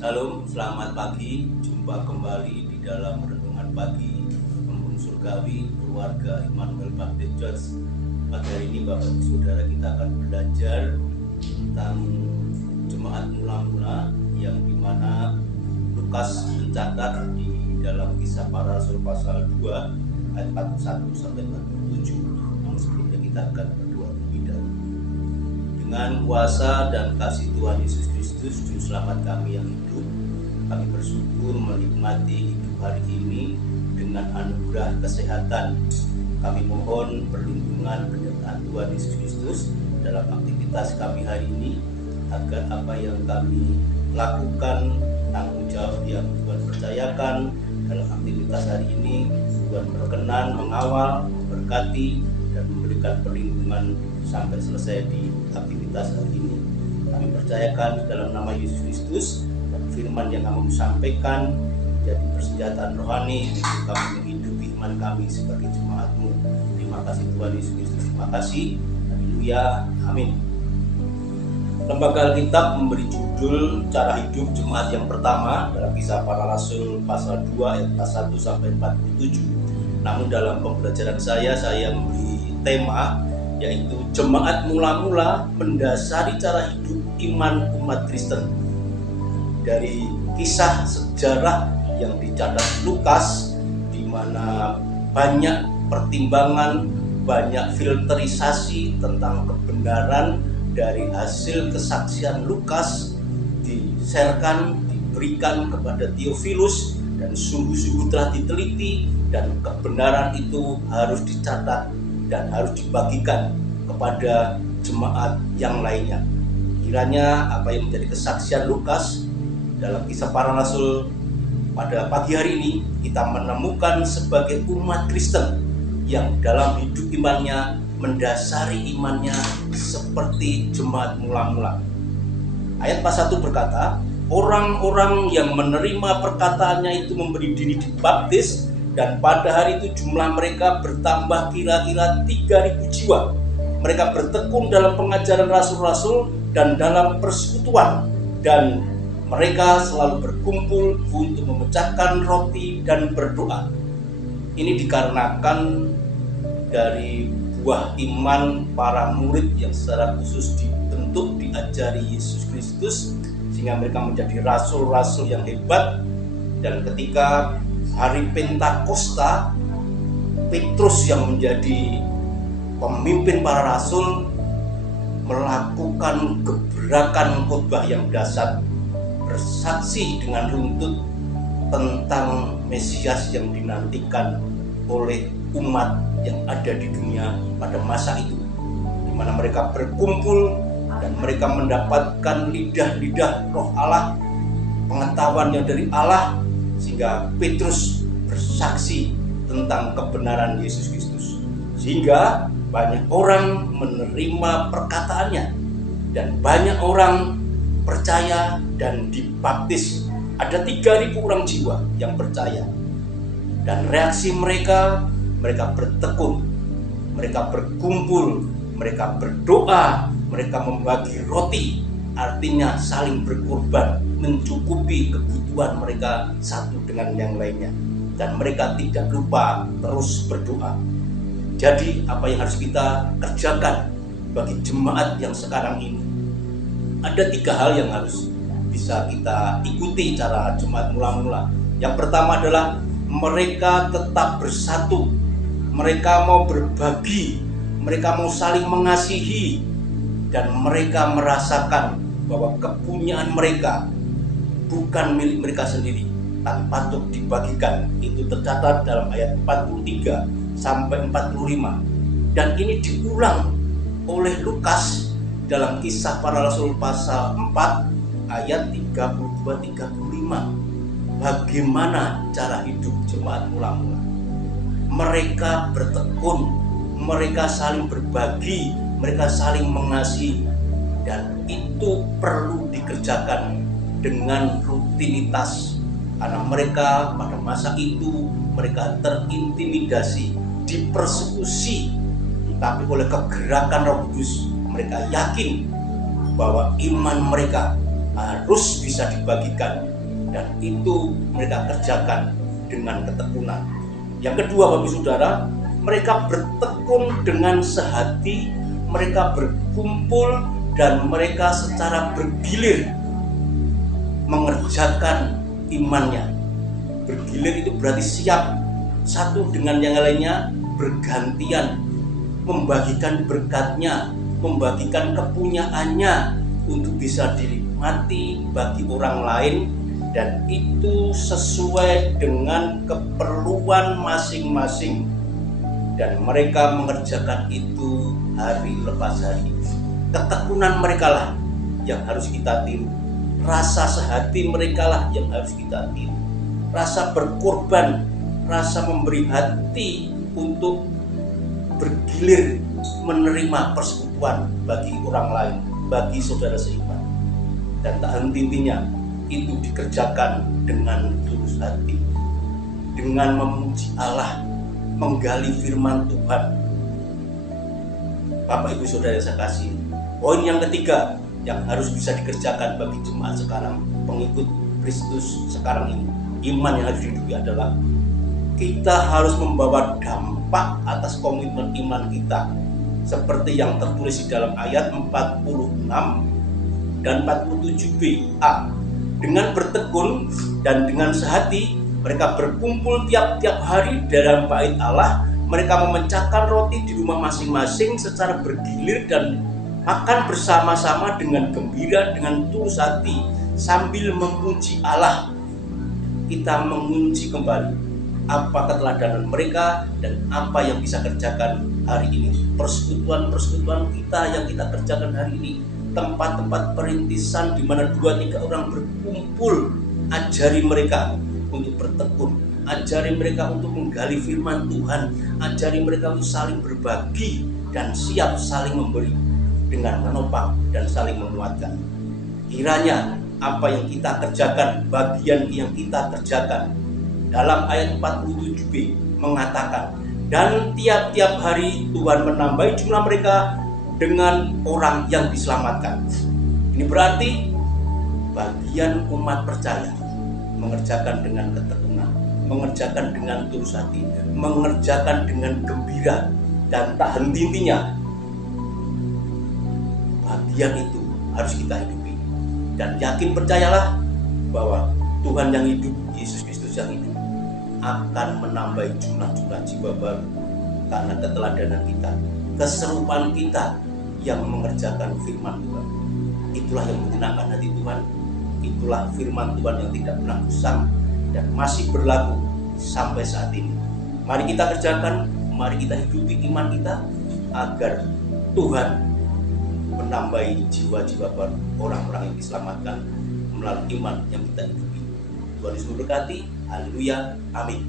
Salam, selamat pagi. Jumpa kembali di dalam renungan pagi Embun Surgawi Keluarga Immanuel Baptist Church. Pada hari ini Bapak Ibu Saudara, kita akan belajar tentang jemaat mula-mula yang dimana Lukas mencatat di dalam Kisah Para Rasul pasal 2 ayat 41 sampai 47. Namun sebelumnya kita akan berdoa terlebih dahulu. Dengan kuasa dan kasih Tuhan Yesus Kristus, Juru Selamat kami yang hidup, kami bersyukur menikmati hidup hari ini dengan anugerah kesehatan. Kami mohon perlindungan penyertaan Tuhan Yesus Kristus dalam aktivitas kami hari ini, agar apa yang kami lakukan, tanggung jawab yang Tuhan percayakan dalam aktivitas hari ini, Tuhan berkenan mengawal, memberkati, dan memberikan perlindungan sampai selesai di aktivitas hari ini. Kami percayakan dalam nama Yesus Kristus, dan firman yang kami sampaikan menjadi persenjataan rohani untuk kami menghidupi iman kami sebagai jemaat-Mu. Terima kasih Tuhan Yesus Kristus, terima kasih. Haleluya, amin. Lembaga Alkitab memberi judul cara hidup jemaat yang pertama dalam Kisah Para Rasul pasal 2 ayat 1 sampai 47. Namun dalam pembelajaran saya memberi tema yaitu jemaat mula-mula mendasari cara hidup iman umat Kristen. Dari kisah sejarah yang dicatat Lukas, di mana banyak pertimbangan, banyak filterisasi tentang kebenaran dari hasil kesaksian Lukas diserahkan, diberikan kepada Theophilus, dan sungguh-sungguh telah diteliti, dan kebenaran itu harus dicatat dan harus dibagikan kepada jemaat yang lainnya. Kiranya apa yang menjadi kesaksian Lukas dalam Kisah Para Rasul pada pagi hari ini kita menemukan sebagai umat Kristen yang dalam hidup imannya mendasari imannya seperti jemaat mula-mula. Ayat 1 berkata, orang-orang yang menerima perkataannya itu memberi diri dibaptis, dan pada hari itu jumlah mereka bertambah kira-kira 3.000 jiwa. Mereka bertekun dalam pengajaran rasul-rasul dan dalam persekutuan, dan mereka selalu berkumpul untuk memecahkan roti dan berdoa. Ini dikarenakan dari buah iman para murid yang secara khusus dibentuk, diajari Yesus Kristus, sehingga mereka menjadi rasul-rasul yang hebat. Dan ketika hari Pentakosta, Petrus yang menjadi pemimpin para rasul melakukan gebrakan khotbah yang dahsyat, bersaksi dengan runtut tentang Mesias yang dinantikan oleh umat yang ada di dunia pada masa itu, di mana mereka berkumpul dan mereka mendapatkan lidah-lidah roh Allah, pengetahuan yang dari Allah, sehingga Petrus bersaksi tentang kebenaran Yesus Kristus, sehingga banyak orang menerima perkataannya dan banyak orang percaya dan dibaptis. Ada 3.000 orang jiwa yang percaya, dan reaksi mereka bertekun, mereka berkumpul, mereka berdoa, mereka membagi roti, artinya saling berkorban, mencukupi kebutuhan mereka satu dengan yang lainnya, dan mereka tidak lupa terus berdoa. Jadi apa yang harus kita kerjakan bagi jemaat yang sekarang ini? Ada 3 hal yang harus bisa kita ikuti cara jemaat mula-mula. Yang pertama adalah mereka tetap bersatu, mereka mau berbagi, mereka mau saling mengasihi, dan mereka merasakan bahwa kepunyaan mereka bukan milik mereka sendiri, tapi patut dibagikan. Itu tercatat dalam ayat 43 sampai 45. Dan ini diulang oleh Lukas dalam Kisah Para Rasul pasal 4 ayat 32-35. Bagaimana cara hidup jemaat mula-mula? Mereka bertekun, mereka saling berbagi, mereka saling mengasihi, dan itu perlu dikerjakan dengan rutinitas, karena mereka pada masa itu mereka terintimidasi, dipersekusi, tapi oleh kegerakan Roh Kudus mereka yakin bahwa iman mereka harus bisa dibagikan dan itu mereka kerjakan dengan ketekunan. Yang kedua, Bapak Saudara, mereka bertekun dengan sehati, mereka berkumpul dan mereka secara bergilir mengerjakan imannya. Bergilir itu berarti siap satu dengan yang lainnya, bergantian membagikan berkatnya, membagikan kepunyaannya untuk bisa dinikmati bagi orang lain, dan itu sesuai dengan keperluan masing-masing, dan mereka mengerjakan itu hari lepas hari. Ketekunan mereka lah yang harus kita tiru, rasa sehati mereka lah yang harus kita tiru, rasa berkorban, rasa memberi hati untuk bergilir menerima persekutuan bagi orang lain, bagi saudara seiman. Dan tak henti-hentinya itu dikerjakan dengan tulus hati, dengan memuji Allah, menggali firman Tuhan. Bapak Ibu Saudara saya kasih, poin yang ketiga yang harus bisa dikerjakan bagi jemaat sekarang, pengikut Kristus sekarang ini, iman yang harus dihidupi adalah kita harus membawa dampak atas komitmen iman kita, seperti yang tertulis di dalam ayat 46 dan 47b-a. Dengan bertekun dan dengan sehati, mereka berkumpul tiap-tiap hari dalam bait Allah. Mereka memecahkan roti di rumah masing-masing secara bergilir dan makan bersama-sama dengan gembira, dengan tulus hati, sambil memuji Allah. Kita mengunci kembali apa keteladanan mereka dan apa yang bisa kerjakan hari ini. Persekutuan-persekutuan kita yang kita kerjakan hari ini, tempat-tempat perintisan di mana 2-3 orang berkumpul, ajari mereka untuk bertekun, ajari mereka untuk menggali firman Tuhan, ajari mereka untuk saling berbagi dan siap saling memberi dengan menopang dan saling menguatkan. Kiranya apa yang kita kerjakan, bagian yang kita kerjakan dalam ayat 47b mengatakan, dan tiap-tiap hari Tuhan menambahi jumlah mereka dengan orang yang diselamatkan. Ini berarti bagian umat percaya mengerjakan dengan ketekunan, mengerjakan dengan tulus hati, mengerjakan dengan gembira dan tak henti-hentinya. Bagian itu harus kita hidupi, dan yakin percayalah bahwa Tuhan yang hidup, Yesus Kristus yang hidup, akan menambahi jumlah-jumlah jiwa baru karena keteladanan kita, keserupaan kita yang mengerjakan firman Tuhan. Itulah yang menyenangkan hati Tuhan. Itulah firman Tuhan yang tidak pernah usang dan masih berlaku sampai saat ini. Mari kita kerjakan, mari kita hidupi iman kita agar Tuhan menambahi jiwa-jiwa baru, orang-orang yang diselamatkan melalui iman yang kita hidupi. Tuhan Yesus memberkati. Haleluya. Amin.